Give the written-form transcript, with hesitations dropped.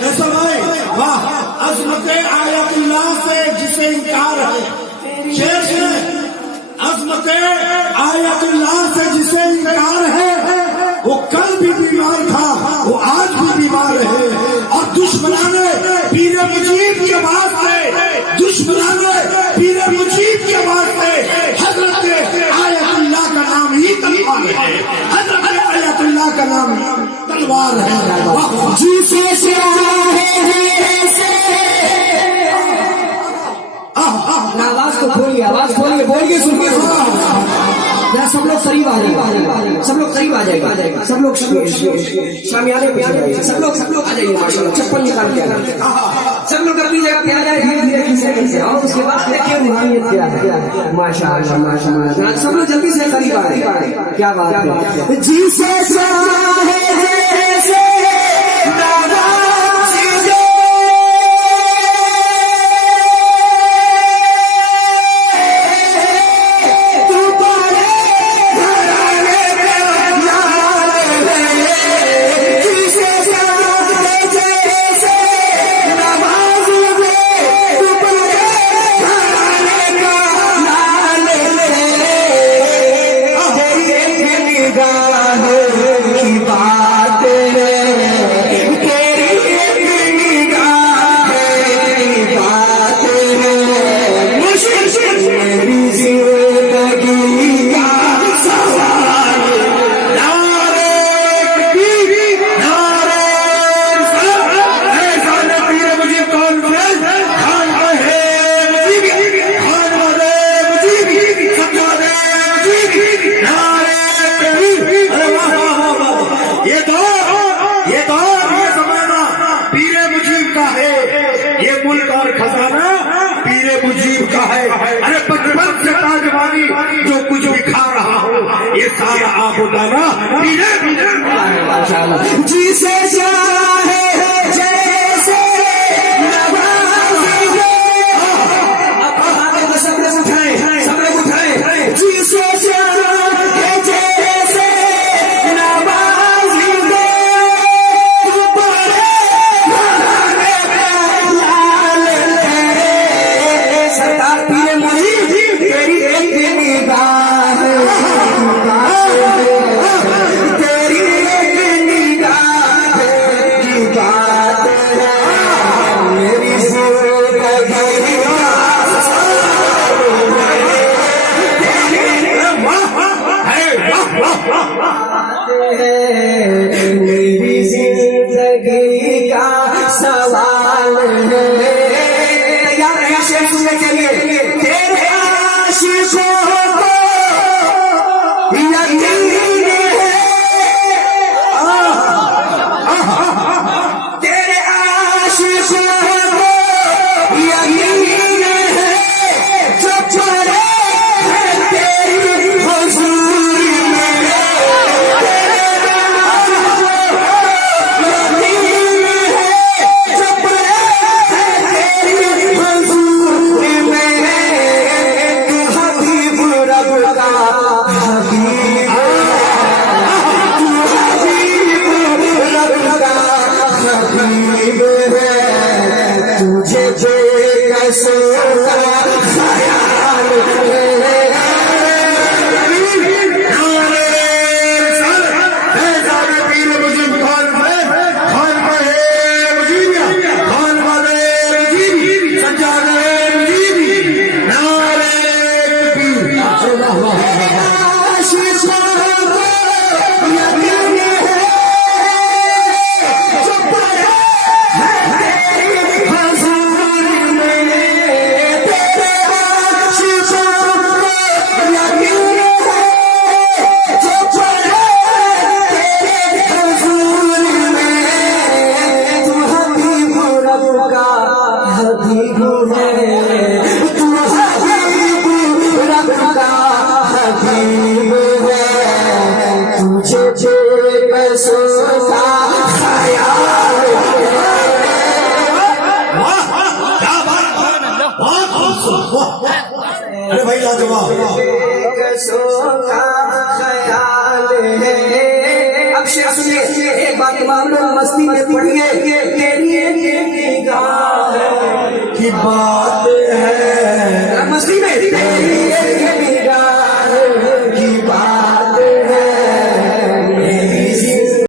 कैसा भाई वाह अजमत आयतुल्लाह से जिसे इनकार है शेर से अजमत आयतुल्लाह से जिसे इनकार है वो कल भी बीमार था वो आज भी बीमार है और दुश्मनाने पीर मुजीब के वास्ते दुश्मनाने पीर मुजीब के वास्ते हजरत आयतुल्लाह का नाम ही तलवार है हजरत आयतुल्लाह का नाम तलवार है जिसे आवाज खोलिए बोलिए सुनिए सब लोग करीब आ जाएगा सब लोग करीब आ जाएगा सब लोग शामियाने पे आ जाएंगे सब लोग आ जाइए माशाल्लाह चप्पल निकाल के सब लोग अपनी जगह पे आ जाए धीरे धीरे और उसके बाद देखिए रूहानियत क्या है माशाल्लाह माशाल्लाह सब लोग जल्दी से करीब आ रहे हैं क्या बात है जी से अरे बचपन से ताजवानी जो कुछ भी खा रहा हूँ ये सारा आप उतारा जी से सब लोग उठाए जी से मेरी जिंदगी का सवाल है तैयार है शेर सुनने के लिए तेरे आशिकों को यकीन है तेरे आशिकों को यकीन है जो चले तेरी हुजूरी अरे भाई लाजवाब। वाले हैं। अब शेर सुनिए, एक बात इमाम ने मस्ती में पढ़ी है कि